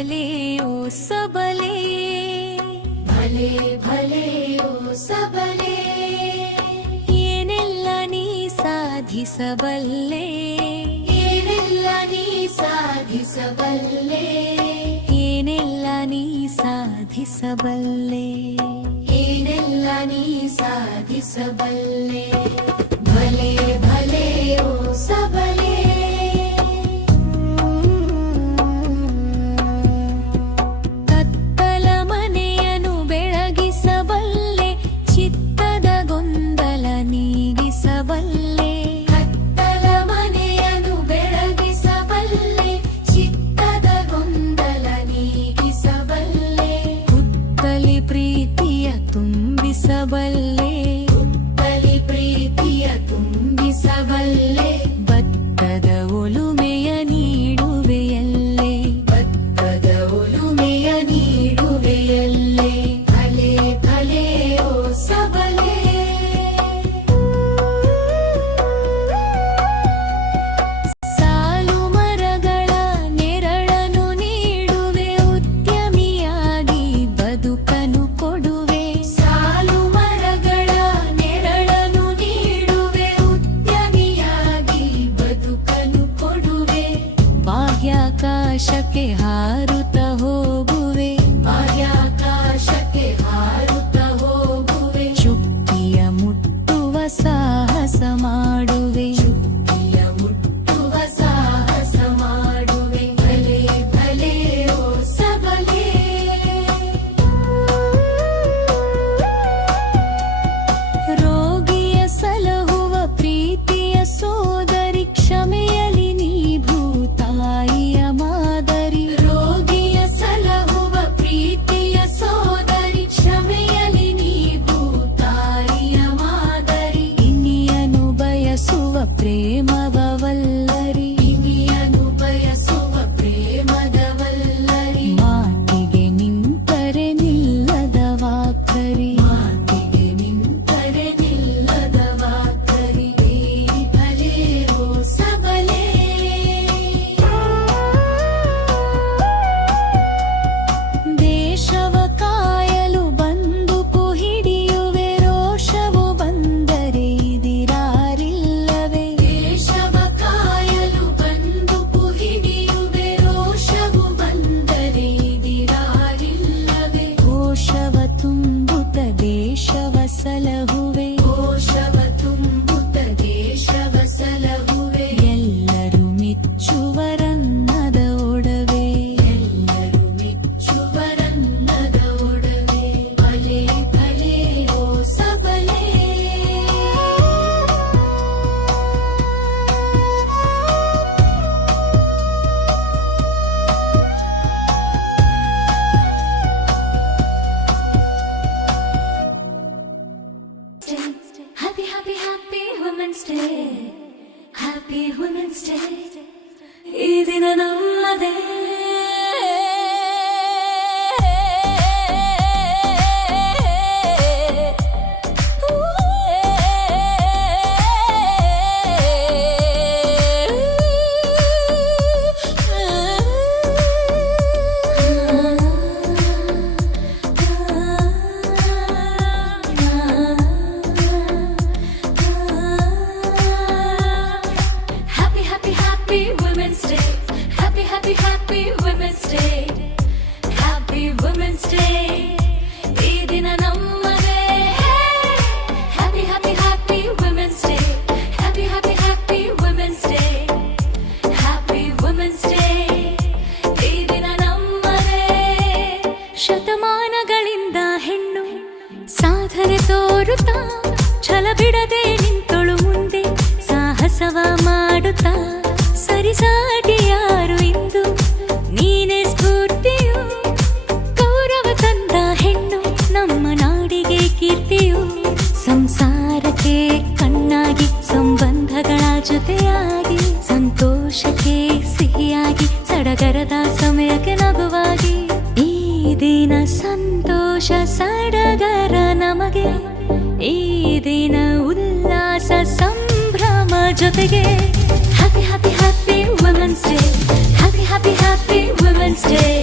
ಭಲೆ ಓ ಸಬಲೆ, ಭಲೆ ಭಲೆ ಓ ಸಬಲೆ, ಏನೆಲ್ಲ ನೀ ಸಾಧಿಸಬಲ್ಲೆ, ಏನೆಲ್ಲ ನೀ ಸಾಧಿಸಬಲ್ಲೆ, ಏನೆಲ್ಲ ನೀ ಸಾಧಿಸಬಲ್ಲೆ, ಏನೆಲ್ಲ ನೀ ಸಾಧಿಸಬಲ್ಲೆ. ಭಲೆ ಭಲೆ ಓ ಸಬಲೆ, ಕತ್ತಲ ಮನೆಯನ್ನು ಬೆಳಗಿಸಬಲ್ಲೆ, ಚಿತ್ತದ ಗೊಂದಲ ನೀಗಿಸಬಲ್ಲೆ, ಕತ್ತಲ ಮನೆಯನ್ನು ಬೆಳಗಿಸಬಲ್ಲೆ, ಚಿತ್ತದ ಗೊಂದಲ ನೀಗಿಸಬಲ್ಲೆ, ಹುತ್ತಲಿ ಪ್ರೀತಿಯ ತುಂಬಿಸಬಲ್ಲೆ, ಹುತ್ತಲಿ ಪ್ರೀತಿಯ ತುಂಬಿಸಬಲ್ಲೆ, ಭತ್ತದ ಒಲುಮೆಯ ನೀಡುವೆಯಲ್ಲೇ, ಭತ್ತದ ಒಲುಮೆಯ ನೀಡುವೆಯಲ್ಲೇ. ಭಲೆ ಭಲೆ ಓ ಸಬಲೆ, ಸಾಲು ಮರಗಳ ನೆರಳನ್ನು ನೀಡುವೆ, ಉದ್ಯಮಿಯಾಗಿ ಬದುಕನ್ನು ಕೊಡುವೆ, ಸಾಲು ಮರಗಳ ನೆರಳನ್ನು ನೀಡುವೆ, ಉದ್ಯಮಿಯಾಗಿ ಬದುಕನ್ನು ಕೊಡುವೆ, ಬಾಹ್ಯಾಕಾಶಕ್ಕೆ ಹಾರುತ್ತ ಹೋಗುವೆ, ಬಾಹ್ಯಾಕಾಶಕ್ಕೆ ಹಾರುತ್ತ ಹೋಗುವೆ, ಚುಕ್ಕಿಯ ಮುಟ್ಟುವ ಸಾಹಸ ಮಾಡುವೆ, ಚುಕ್ಕಿಯ ಮುಟ್ಟುವ ಸಾಹಸ ಮಾಡುವೆ. ಭಲೆ ಭಲೆ ಓ ಸಬಲೆ, ರೋಗಿಯ ಸಲಹುವ ಪ್ರೀತಿಯ ಸೋದರಿ, ಕ್ಷಮೆಯಲಿ ನೀ ಭೂತಾಯಿಯ ಮಾದರಿ, ರೋಗಿಯ ಸಲಹುವ ಪ್ರೀತಿಯ ಸೋದರಿ, ಕ್ಷಮೆಯಲಿ ನೀ ಭೂತಾಯಿಯ ಮಾದರಿ, ಇನಿಯನು ಬಯಸುವ ಪ್ರೇಮವ ವಲ್ಲರಿ, ಇನಿಯನು ಬಯಸುವ ಪ್ರೇಮದ ವಲ್ಲರಿ, ಮಾತಿಗೆ ನಿಂತರೆ ನಿಲ್ಲದ ವಾಗ್ದರಿ, ಮಾತಿಗೆ ನಿಂತರೆ ನಿಲ್ಲದ ವಾಗ್ದರಿ. ಭಲೆ ಓ ಸಬಲೆ, ದೇಶವ ಕಾಯಲು ಬಂದುಕು ಹಿಡಿಯುವೆ, ರೋಷವು ಬಂದರೆ ಇದಿರಾರಿಲ್ಲವೇ, ದೇಶವ ಕಾಯಲು ಬಂದುಕು ಹಿಡಿಯುವೆ, ರೋಷವು ಬಂದರೆ ಇದಿರಾರಿಲ್ಲವೇ, ಕೋಶವ ತುಂಬುತ್ತ ದೇಶವ ಸಲಹುವೆ, ಕೋಶವ ತುಂಬುತ್ತ ದೇಶವ ಸಲಹುವೆ, ಎಲ್ಲರೂ ಮೆಚ್ಚುವರನ್ನದ ಒಡವೆ, ಎಲ್ಲರೂ ಮೆಚ್ಚುವರನ್ನದ ಒಡವೆ. ಭಲೆ ಭಲೆ ಓ ಸಬಲೆ, Happy, happy, happy Women's Day. Happy Women's Day. ಈ ದಿನ ನಮ್ಮದೇ. Happy, happy, happy Women's Day. Happy, happy, happy Women's Day. Happy Women's Day. ಈ ದಿನ ನಮ್ಮದೇ. Happy, happy, happy Women's Day. Happy, happy, happy Women's Day. Happy Women's Day. ಈ ದಿನ ನಮ್ಮದೇ. ಶತಮಾನಗಳಿಂದ ಹೆಣ್ಣು ಸಾಧನೆ ತೋರುತ್ತಾ, ಛಲ ಬಿಡದೆ ನಿಂತೊಳು ಮುಂದೆ ಸಾಹಸವ ಮಾಡುತ್ತಾ, ಸರಿಸಾಟಿ ಯಾರು ಇಂದು ನೀನೇ ಸ್ಫೂರ್ತಿಯು, ಗೌರವ ತಂದ ಹೆಣ್ಣು ನಮ್ಮ ನಾಡಿಗೆ ಕೀರ್ತಿಯು, ಸಂಸಾರಕ್ಕೆ ಕಣ್ಣಾಗಿ ಸಂಬಂಧಗಳ ಜೊತೆಯಾಗಿ, ಸಂತೋಷಕ್ಕೆ ಸಿಹಿಯಾಗಿ ಸಡಗರದ ಸಮಯಕ್ಕೆ ನಗುವಾಗಿ, ಈ ದಿನ ಸಂತೋಷ ಸಡಗರ ನಮಗೆ, ಈ ದಿನ ಉಲ್ಲಾಸ ಸಂಭ್ರಮ ಜೊತೆಗೆ. Happy, happy, happy Women's Day. Happy, happy, happy Women's Day.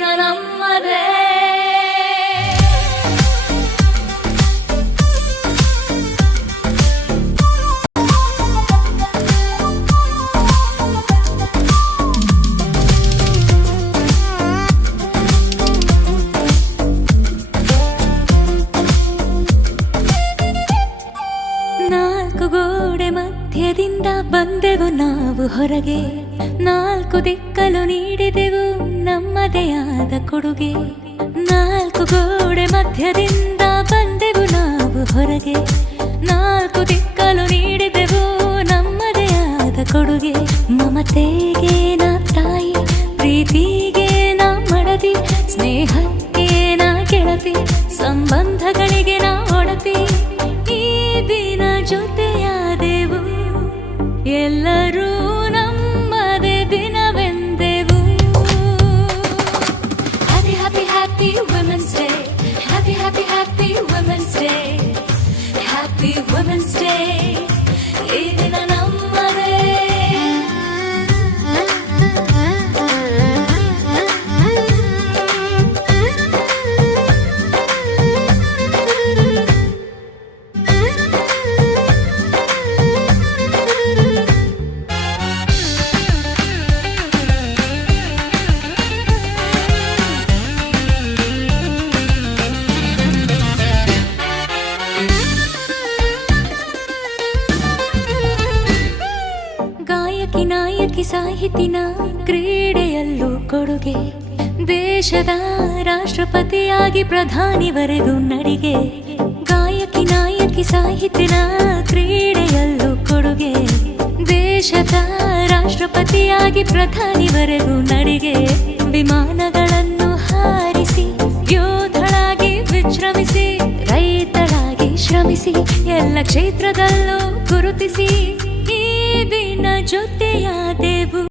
ದಿನ ನಮ್ಮದೇ. ನಾಲ್ಕು ಗೋಡೆ ಮಧ್ಯದಿಂದ ಬಂದೆವು ನಾವು ಹೊರಗೆ, ನಾಲ್ಕು ದಿಕ್ಕಲು ನೀಡಿದೆವು ನಮ್ಮದೇ ಆದ ಕೊಡುಗೆ. ನಾಲ್ಕು ಗೋಡೆ ಮಧ್ಯದಿಂದ ಬಂದೆವು ನಾವು ಹೊರಗೆ, ನಾಲ್ಕು ದಿಕ್ಕಲು ನೀಡಿದೆವು ನಮ್ಮದೇ ಆದ ಕೊಡುಗೆ. ಮಮತೆಗೆ ನಾ ತಾಯಿ, ಪ್ರೀತಿಗೆ ನಾ ಮಡದಿ, ಸ್ನೇಹಕ್ಕೆ ನಾ ಗೆಳತಿ, ಸಂಬಂಧಗಳಿಗೆ ನಾ ಒಡತಿ. ಈ ದಿನ ಜೊತೆಯಾದೆವು, ಎಲ್ಲರೂ ನಮ್ಮದೇ ದಿನವೆಂದೆವು. Happy happy happy women's day, happy happy happy women's day, happy women's day. ಈ ದಿನ ನಮ್ಮದೇ. ಗಾಯಕಿ ನಾಯಕಿ ಸಾಹಿತಿನ ಕ್ರೀಡೆಯಲ್ಲೂ ಕೊಡುಗೆ, ದೇಶದ ರಾಷ್ಟ್ರಪತಿಯಾಗಿ ಪ್ರಧಾನಿವರೆಗೂ ನಡಿಗೆ. ಗಾಯಕಿ ನಾಯಕಿ ಸಾಹಿತಿನ ಕ್ರೀಡೆಯಲ್ಲೂ ಕೊಡುಗೆ, ದೇಶದ ರಾಷ್ಟ್ರಪತಿಯಾಗಿ ಪ್ರಧಾನಿವರೆಗೂ ನಡಿಗೆ. ವಿಮಾನಗಳನ್ನು ಹಾರಿಸಿ ಯೋಧಳಾಗಿ ವಿಶ್ರಮಿಸಿ, ರೈತಳಾಗಿ ಶ್ರಮಿಸಿ, ಎಲ್ಲ ಕ್ಷೇತ್ರದಲ್ಲೂ ಗುರುತಿಸಿ ಈ ದಿನ ಜೊತೆಯಾದೆವು.